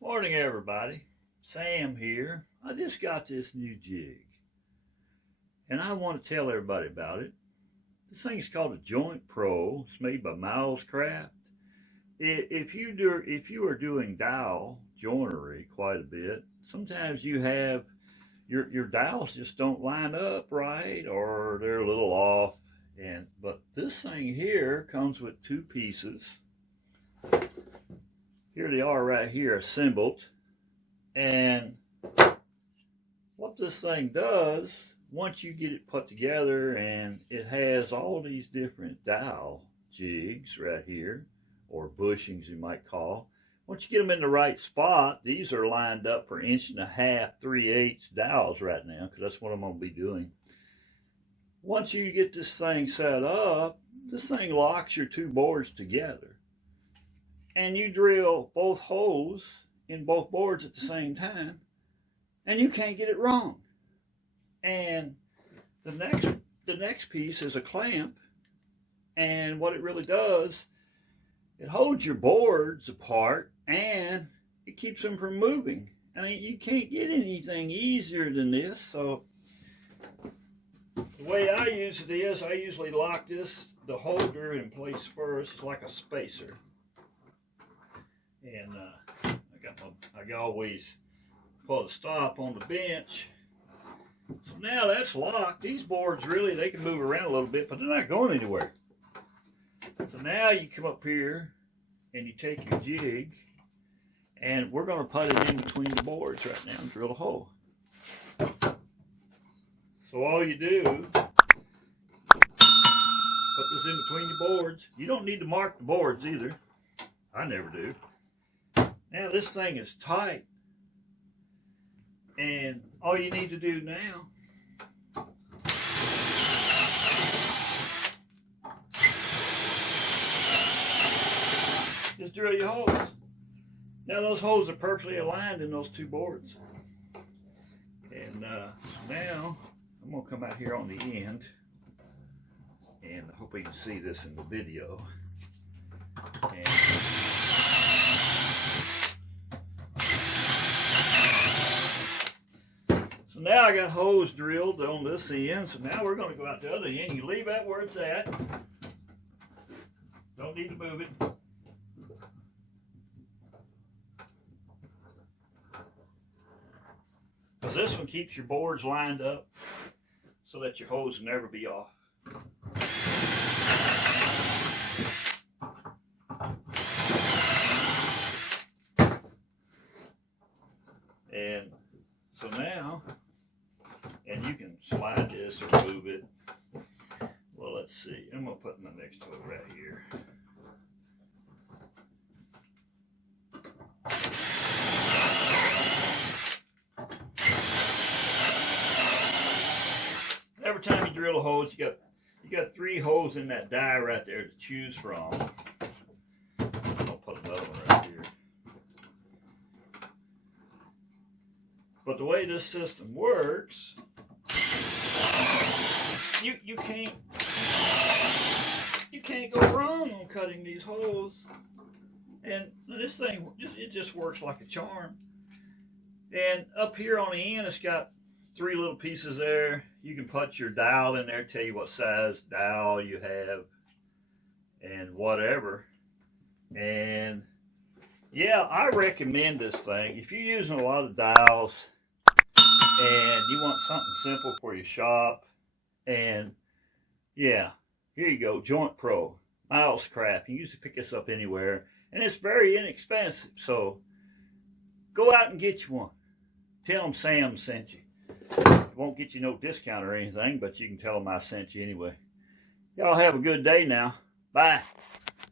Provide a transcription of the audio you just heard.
Morning everybody, Sam here. I just got this new jig and I want to tell everybody about it. This thing is called a JointPro. It's made by MilesCraft. If you are doing dowel joinery quite a bit, sometimes you have your dowels just don't line up right or they're a little off. But this thing here comes with two pieces. Here they are right here assembled, and what this thing does, once you get it put together, and it has all these different dowel jigs right here, or bushings you might call. Once you get them in the right spot, these are lined up for 1.5", 3/8 dowels right now, because that's what I'm going to be doing. Once you get this thing set up, this thing locks your two boards together. And you drill both holes in both boards at the same time, and you can't get it wrong. And the next piece is a clamp, and what it really does, it holds your boards apart and it keeps them from moving. I mean, you can't get anything easier than this. So the way I use it is, I usually lock the holder in place first. It's like a spacer. And I always put a stop on the bench. So now that's locked. These boards really, they can move around a little bit, but they're not going anywhere. So now you come up here and you take your jig, and we're going to put it in between the boards right now and drill a hole. So all you do, put this in between your boards. You don't need to mark the boards either. I never do. Now this thing is tight, and all you need to do now is drill your holes. Now those holes are perfectly aligned in those two boards. And now I'm going to come out here on the end, and I hope you can see this in the video. And so now I got holes drilled on this end, so now we're going to go out the other end. You leave that where it's at. Don't need to move it. Because this one keeps your boards lined up so that your hose will never be off. And so now, and you can slide this or move it. Well, let's see. I'm going to put my next tool right here. Every time you drill a hose, you got 3 holes in that die right there to choose from. I'll put another one right here. But the way this system works, you can't go wrong on cutting these holes. And this thing, it just works like a charm. And up here on the end, it's got 3 little pieces there. You can put your dowel in there, tell you what size dowel you have and whatever. And yeah, I recommend this thing. If you're using a lot of dowels and you want something simple for your shop, and yeah, here you go, JointPro, MilesCraft. You can usually pick this up anywhere, and it's very inexpensive. So go out and get you one. Tell them Sam sent you. It won't get you no discount or anything, but you can tell them I sent you anyway. Y'all have a good day now. Bye.